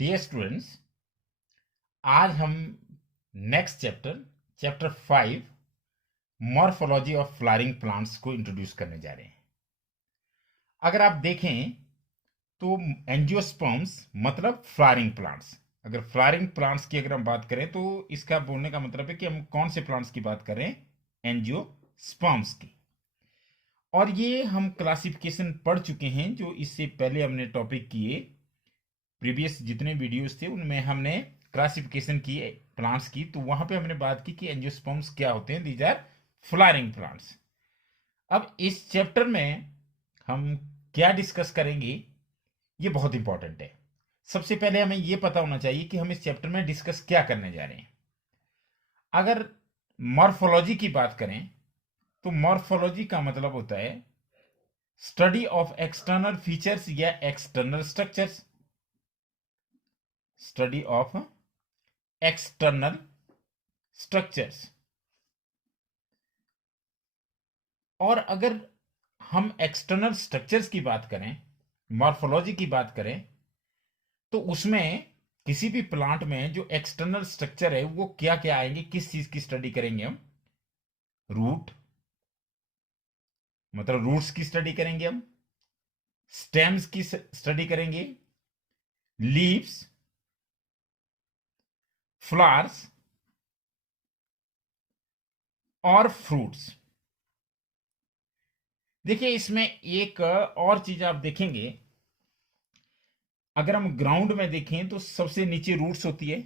Dear students, आज हम next chapter 5 morphology of flowering plants को इंट्रोड्यूस करने जा रहे हैं। अगर आप देखें तो एंजियोस्पर्म्स मतलब फ्लावरिंग प्लांट्स। अगर फ्लावरिंग प्लांट्स की अगर हम बात करें तो इसका बोलने का मतलब है कि हम कौन से प्लांट्स की बात कर रहे हैं, एंजियोस्पर्म्स की। और ये हम क्लासिफिकेशन पढ़ चुके हैं, जो इससे पहले हमने टॉपिक किए, प्रीवियस जितने वीडियोस थे उनमें हमने क्लासिफिकेशन की प्लांट्स की, तो वहां पे हमने बात की कि एंजियोस्पर्म्स क्या होते हैं। These are flowering plants. अब इस चैप्टर में हम क्या डिस्कस करेंगे, ये बहुत इंपॉर्टेंट है। सबसे पहले हमें ये पता होना चाहिए कि हम इस चैप्टर में डिस्कस क्या करने जा रहे हैं। अगर मॉर्फोलॉजी की बात करें तो मॉर्फोलॉजी का मतलब होता है स्टडी ऑफ एक्सटर्नल फीचर्स या external structures. Study of external structures. और अगर हम एक्सटर्नल स्ट्रक्चर्स की बात करें, मॉर्फोलॉजी की बात करें, तो उसमें किसी भी प्लांट में जो एक्सटर्नल स्ट्रक्चर है वो क्या क्या आएंगे, किस चीज की स्टडी करेंगे हम। रूट मतलब रूट्स की स्टडी करेंगे हम, स्टेम्स की स्टडी करेंगे, लीव्स, फ्लावर्स और फ्रूट्स। देखिए इसमें एक और चीज आप देखेंगे, अगर हम ग्राउंड में देखें तो सबसे नीचे रूट्स होती है,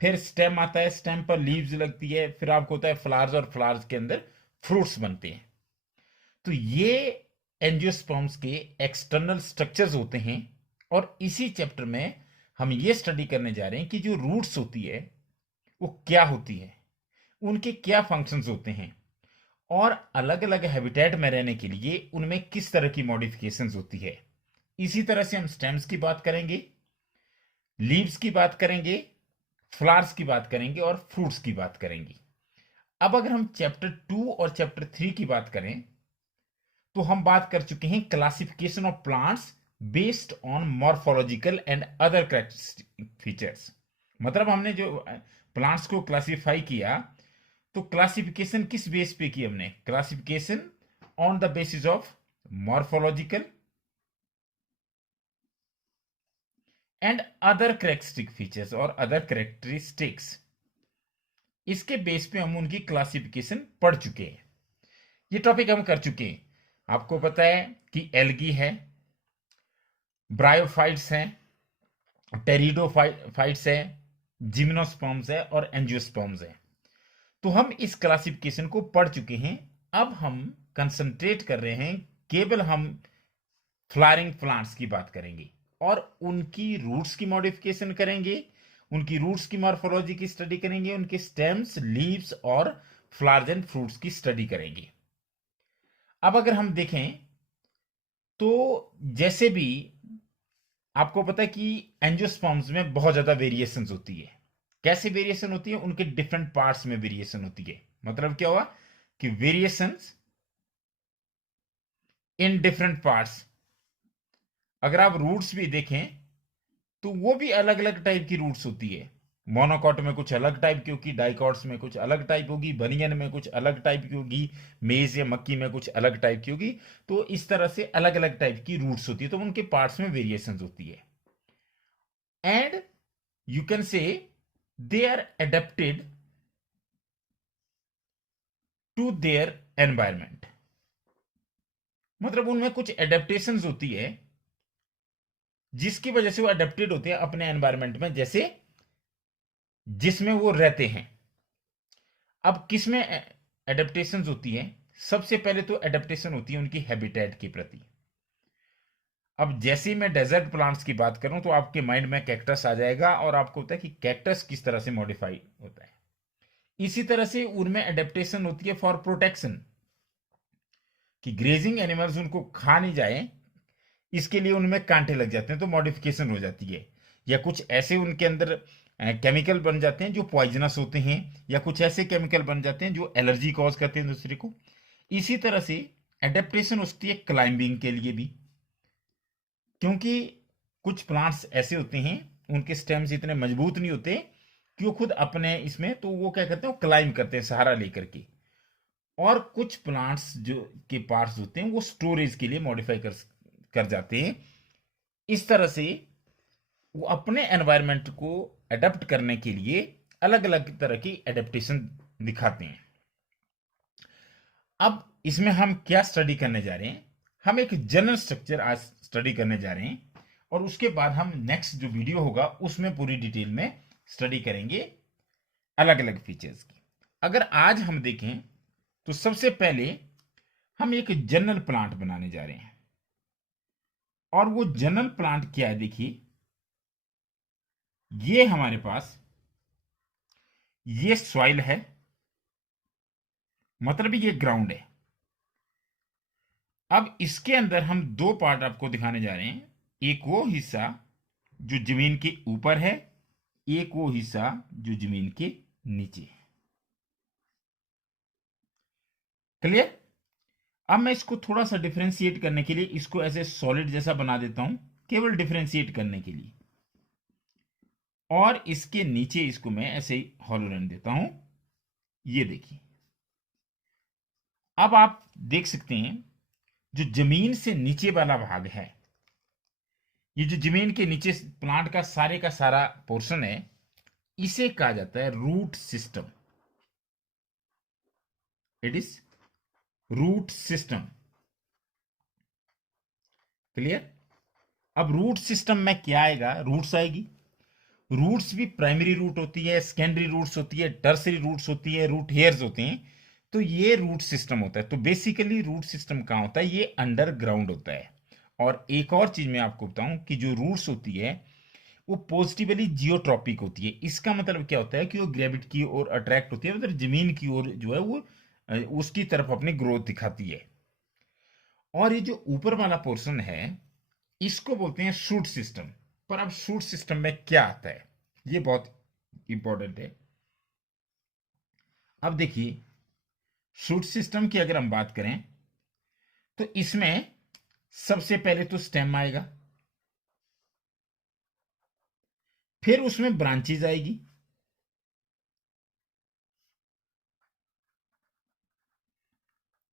फिर स्टेम आता है, स्टेम पर लीव्स लगती है, फिर आपको होता है फ्लावर्स और फ्लावर्स के अंदर फ्रूट्स बनते हैं। तो ये एंजियोस्पर्म्स के एक्सटर्नल स्ट्रक्चर्स होते हैं। और इसी चैप्टर में हम ये स्टडी करने जा रहे हैं कि जो रूट्स होती है वो क्या होती है, उनके क्या फंक्शंस होते हैं, और अलग अलग हैबिटेट में रहने के लिए उनमें किस तरह की मॉडिफिकेशंस होती है। इसी तरह से हम स्टेम्स की बात करेंगे, लीव्स की बात करेंगे, फ्लावर्स की बात करेंगे और फ्रूट्स की बात करेंगे। अब अगर हम चैप्टर 2 और चैप्टर 3 की बात करें तो हम बात कर चुके हैं classification of plants based on morphological and other characteristic features. मतलब हमने जो प्लांट्स को क्लासिफाई किया, तो क्लासिफिकेशन किस बेस पे की हमने, classification on the basis of morphological and other characteristic features और अदर कैरेक्टरिस्टिक्स। इसके बेस पे हम उनकी क्लासिफिकेशन पढ़ चुके हैं, ये टॉपिक हम कर चुके हैं। आपको पता है कि एल्गी है, ब्रायोफाइट्स हैं, टेरिडोफाइट्स है, जिम्नोस्पर्म्स है और एंजियोस्पर्म्स है। तो हम इस क्लासिफिकेशन को पढ़ चुके हैं। अब हम कंसंट्रेट कर रहे हैं, केवल हम फ्लावरिंग प्लांट्स की बात करेंगे और उनकी रूट्स की मॉडिफिकेशन करेंगे, उनकी रूट्स की मॉर्फोलॉजी की स्टडी करेंगे, उनके स्टेम्स, लीव्स और फ्लावर्स एंड फ्रूट्स की स्टडी करेंगे। अब अगर हम देखें तो जैसे भी आपको पता है कि एंजियोस्पर्म्स में बहुत ज्यादा वेरिएशंस होती है। कैसे वेरिएशन होती है, उनके डिफरेंट पार्ट्स में वेरिएशन होती है। मतलब क्या हुआ कि वेरिएशंस इन डिफरेंट पार्ट्स। अगर आप रूट्स भी देखें तो वो भी अलग अलग टाइप की रूट्स होती है। मोनोकॉट में कुछ अलग टाइप की होगी, डाइकॉट्स में कुछ अलग टाइप होगी, बनियन में कुछ अलग टाइप की होगी, मेज या मक्की में कुछ अलग टाइप की होगी। तो इस तरह से अलग अलग टाइप की रूट्स होती है, तो उनके पार्ट्स में वेरिएशंस होती है। And you can say they are adapted to their environment। मतलब उनमें कुछ एडेप्टेशंस होती है जिसकी वजह से वो अडेप्टेड होते हैं अपने एनवायरनमेंट में, जैसे जिसमें वो रहते हैं। अब किसमें एडेप्टेशंस होती है, सबसे पहले तो एडेप्टेशन होती है उनकी हैबिटेट के प्रति। अब जैसे ही मैं डेजर्ट प्लांट्स की बात करूं तो आपके माइंड में कैक्टस आ जाएगा और आपको होता है कि कैक्टस किस तरह से मॉडिफाई होता है। इसी तरह से उनमें एडेप्टेशन होती है फॉर प्रोटेक्शन, कि ग्रेजिंग एनिमल्स उनको खा नहीं जाए, इसके लिए उनमें कांटे लग जाते हैं, तो मॉडिफिकेशन हो जाती है। या कुछ ऐसे उनके अंदर केमिकल बन जाते हैं जो पॉइजनस होते हैं, या कुछ ऐसे केमिकल बन जाते हैं जो एलर्जी कॉज करते हैं दूसरे को। इसी तरह से एडेप्टेशन होती है क्लाइंबिंग के लिए भी, क्योंकि कुछ प्लांट्स ऐसे होते हैं उनके स्टेम्स इतने मजबूत नहीं होते कि वो खुद अपने इसमें, तो वो क्या करते हैं, वो क्लाइम करते हैं सहारा लेकर के। और कुछ प्लांट्स जो के पार्ट्स होते हैं वो स्टोरेज के लिए मॉडिफाई कर जाते हैं। इस तरह से वो अपने एनवायरनमेंट को अडेप्ट करने के लिए अलग अलग तरह की एडेप्टेशन दिखाते हैं। अब इसमें हम क्या स्टडी करने जा रहे हैं, हम एक जनरल स्ट्रक्चर आज स्टडी करने जा रहे हैं, और उसके बाद हम नेक्स्ट जो वीडियो होगा उसमें पूरी डिटेल में स्टडी करेंगे अलग अलग फीचर्स की। अगर आज हम देखें तो सबसे पहले हम एक जनरल प्लांट बनाने जा रहे हैं, और वो जनरल प्लांट क्या है, देखिए ये हमारे पास ये सॉइल है, मतलब ये ग्राउंड है। अब इसके अंदर हम दो पार्ट आपको दिखाने जा रहे हैं, एक वो हिस्सा जो जमीन के ऊपर है, एक वो हिस्सा जो जमीन के नीचे है। क्लियर? अब मैं इसको थोड़ा सा डिफरेंशिएट करने के लिए इसको ऐसे सॉलिड जैसा बना देता हूं, केवल डिफरेंशिएट करने के लिए, और इसके नीचे इसको मैं ऐसे ही हॉलो रहने देता हूं। ये देखिए, अब आप देख सकते हैं जो जमीन से नीचे वाला भाग है, ये जो जमीन के नीचे प्लांट का सारा पोर्शन है, इसे कहा जाता है root system. It is root system. Clear? अब रूट सिस्टम में क्या आएगा, रूट्स आएगी। रूट्स भी प्राइमरी रूट होती है, सेकेंडरी रूट्स होती है, टर्सरी रूट्स होती है, रूट हेयर्स होते हैं। तो ये रूट सिस्टम होता है। तो बेसिकली रूट सिस्टम कहाँ होता है, ये अंडरग्राउंड होता है। और एक और चीज मैं आपको बताऊं कि जो रूट्स होती है वो पॉजिटिवली जियोट्रॉपिक होती है। इसका मतलब क्या होता है कि वो ग्रेविटी की ओर अट्रैक्ट होती है, मतलब जमीन की ओर जो है वो उसकी तरफ अपनी ग्रोथ दिखाती है। और ये जो ऊपर वाला पोर्शन है इसको बोलते हैं शूट सिस्टम। पर अब शूट सिस्टम में क्या आता है, ये बहुत इंपॉर्टेंट है। अब देखिए, शूट सिस्टम की अगर हम बात करें तो इसमें सबसे पहले तो स्टेम आएगा, फिर उसमें ब्रांचेज आएगी,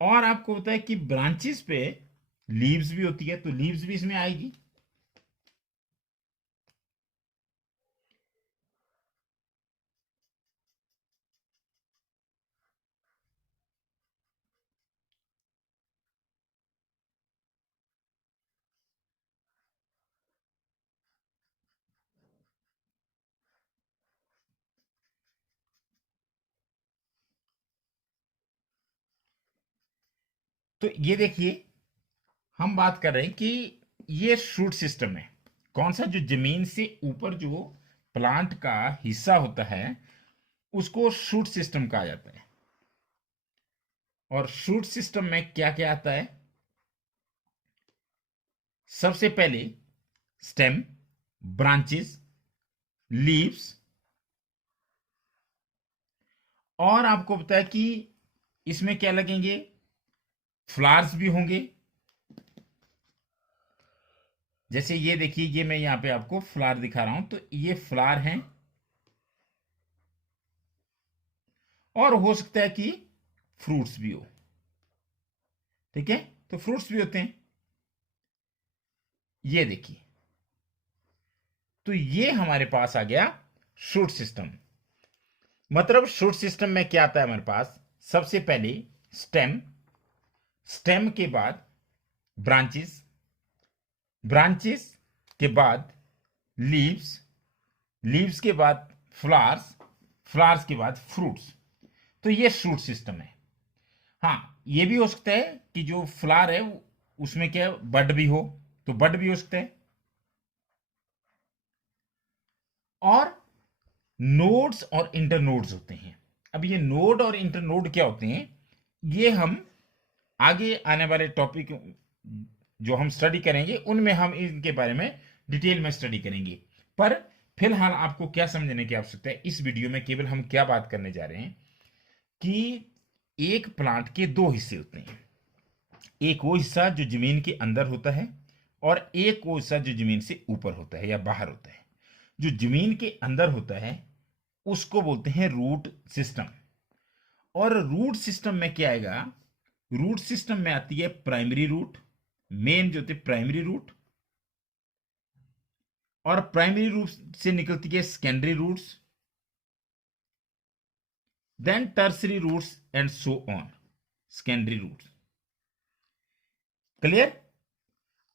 और आपको पता है कि ब्रांचेस पे लीव्स भी होती है, तो लीव्स भी इसमें आएगी। तो ये देखिए, हम बात कर रहे हैं कि ये शूट सिस्टम है। कौन सा, जो जमीन से ऊपर जो प्लांट का हिस्सा होता है उसको शूट सिस्टम कहा जाता है। और शूट सिस्टम में क्या क्या आता है, सबसे पहले स्टेम, ब्रांचेस, लीव्स, और आपको पता है कि इसमें क्या लगेंगे, फ्लावर्स भी होंगे। जैसे ये देखिए, ये मैं यहां पे आपको फ्लावर दिखा रहा हूं, तो ये फ्लावर हैं, और हो सकता है कि फ्रूट्स भी हो। ठीक है, तो फ्रूट्स भी होते हैं। ये देखिए, तो ये हमारे पास आ गया शूट सिस्टम। मतलब शूट सिस्टम में क्या आता है हमारे पास, सबसे पहले स्टेम, स्टेम के बाद ब्रांचेस, ब्रांचेस के बाद लीव्स, लीव्स के बाद फ्लावर्स, फ्लावर्स के बाद फ्रूट्स। तो ये शूट सिस्टम है। हाँ, ये भी हो सकता है कि जो फ्लावर है उसमें क्या बड भी हो, तो बड भी हो सकता है। और नोड्स और इंटरनोड्स होते हैं। अब ये नोड और इंटरनोड क्या होते हैं, ये हम आगे आने वाले टॉपिक जो हम स्टडी करेंगे उनमें हम इनके बारे में डिटेल में स्टडी करेंगे। पर फिलहाल आपको क्या समझने की आवश्यकता है, इस वीडियो में केवल हम क्या बात करने जा रहे हैं कि एक प्लांट के दो हिस्से होते हैं। एक वो हिस्सा जो जमीन के अंदर होता है, और एक वो हिस्सा जो जमीन से ऊपर होता है या बाहर होता है। जो जमीन के अंदर होता है उसको बोलते हैं रूट सिस्टम। और रूट सिस्टम में क्या आएगा, रूट सिस्टम में आती है प्राइमरी रूट, मेन जो होती है प्राइमरी रूट, और प्राइमरी रूट से निकलती है secondary roots, then tertiary roots and so on, secondary roots. Clear?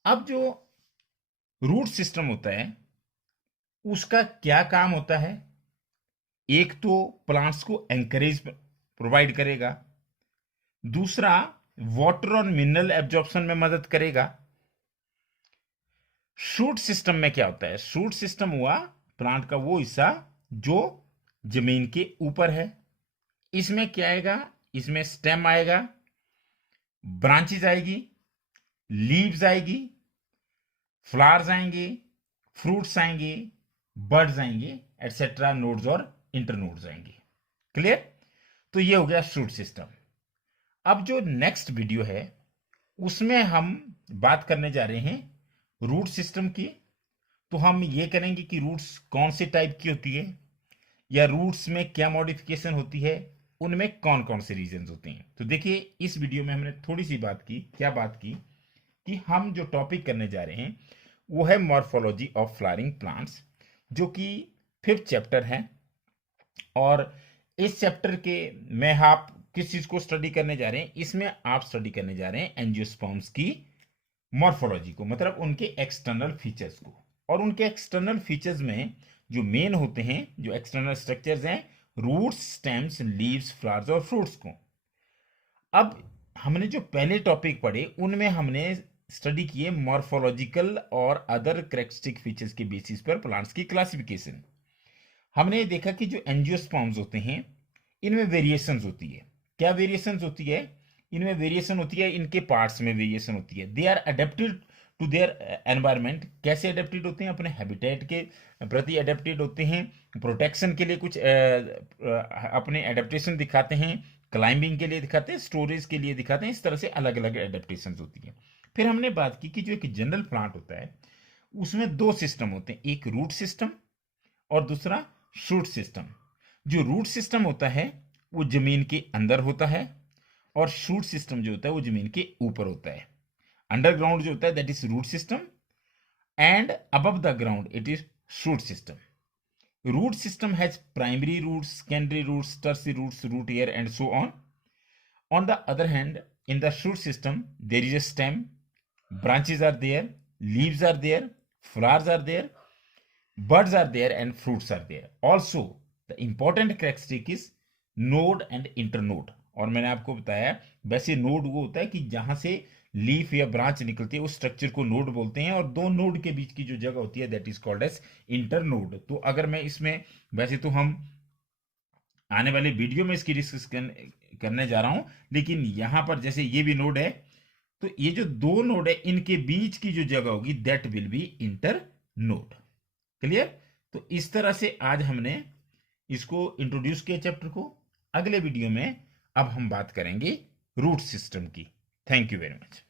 अब जो रूट सिस्टम होता है उसका क्या काम होता है, एक तो प्लांट्स को एंकरेज प्रोवाइड करेगा, दूसरा वाटर और मिनरल एब्जॉर्प्शन में मदद करेगा। शूट सिस्टम में क्या होता है, शूट सिस्टम हुआ प्लांट का वो हिस्सा जो जमीन के ऊपर है। इसमें क्या आएगा, इसमें स्टेम आएगा, ब्रांचेज आएगी, लीव्स आएगी, फ्लावर्स आएंगे, फ्रूट्स आएंगे, बर्ड्स आएंगे, एटसेट्रा, नोड्स और इंटरनोड्स आएंगे। क्लियर? तो ये हो गया शूट सिस्टम। अब जो नेक्स्ट वीडियो है उसमें हम बात करने जा रहे हैं रूट सिस्टम की। तो हम ये करेंगे कि रूट्स कौन से टाइप की होती है, या रूट्स में क्या मॉडिफिकेशन होती है, उनमें कौन कौन से रीजंस होते हैं। तो देखिए इस वीडियो में हमने थोड़ी सी बात की, क्या बात की कि हम जो टॉपिक करने जा रहे हैं वो है मॉर्फोलॉजी ऑफ फ्लावरिंग प्लांट्स, जो कि 5th चैप्टर है। और इस चैप्टर के में आप किस चीज को स्टडी करने जा रहे हैं, इसमें आप स्टडी करने जा रहे हैं एंजियोस्पर्म्स की मॉर्फोलॉजी को, मतलब उनके एक्सटर्नल फीचर्स को। और उनके एक्सटर्नल फीचर्स में जो मेन होते हैं, जो एक्सटर्नल स्ट्रक्चर्स हैं, रूट्स, स्टेम्स, लीव्स, फ्लावर्स और फ्रूट्स को। अब हमने जो पहले टॉपिक पढ़े उनमें हमने स्टडी किए मॉर्फोलॉजिकल और अदर कैरेक्टरिस्टिक फीचर्स के बेसिस पर प्लांट्स की क्लासिफिकेशन। हमने देखा कि जो एंजियोस्पर्म्स होते हैं इनमें वेरिएशंस होती है। क्या वेरिएशंस होती है? इनमें वेरिएशन होती है, इनके पार्ट्स में वेरिएशन होती है। They are adapted to their environment. कैसे अडेप्टेड होते हैं? अपने हैबिटेट के प्रति अडेप्टेड होते हैं, प्रोटेक्शन के लिए कुछ अपने एडेप्टेशन दिखाते हैं, क्लाइंबिंग के लिए दिखाते हैं, स्टोरेज के लिए दिखाते हैं। इस तरह से अलग अलग एडेप्टेशन होती है। फिर हमने बात की कि जो एक जनरल प्लांट होता है उसमें 2 सिस्टम होते हैं, एक रूट सिस्टम और दूसरा शूट सिस्टम। जो रूट सिस्टम होता है वो जमीन के अंदर होता है, और शूट सिस्टम जो होता है वो जमीन के ऊपर होता है। अंडरग्राउंड जो होता है that is root system, and above the ground it is shoot system. Root system has primary roots, secondary roots, tertiary roots, root hair and so on. On the other hand, in the shoot system, there is a stem, branches are there, leaves are there, flowers are there, birds are there, and fruits are there. Also, the important characteristic is node and internode. और मैंने आपको बताया वैसे node वो होता है कि जहां से लीफ या ब्रांच निकलती है उस स्ट्रक्चर को नोड बोलते हैं, और 2 नोड के बीच की जो जगह होती है that is called as internode. तो अगर मैं इसमें, वैसे तो हम आने वाले वीडियो में इसकी डिस्कस करने जा रहा हूं, लेकिन यहां पर जैसे ये भी नोड है, तो ये जो 2 नोड है इनके बीच की जो जगह होगी that will be inter node. Clear? तो इस तरह से आज हमने इसको इंट्रोड्यूस किया चैप्टर को। अगले वीडियो में अब हम बात करेंगे रूट सिस्टम की। Thank you very much.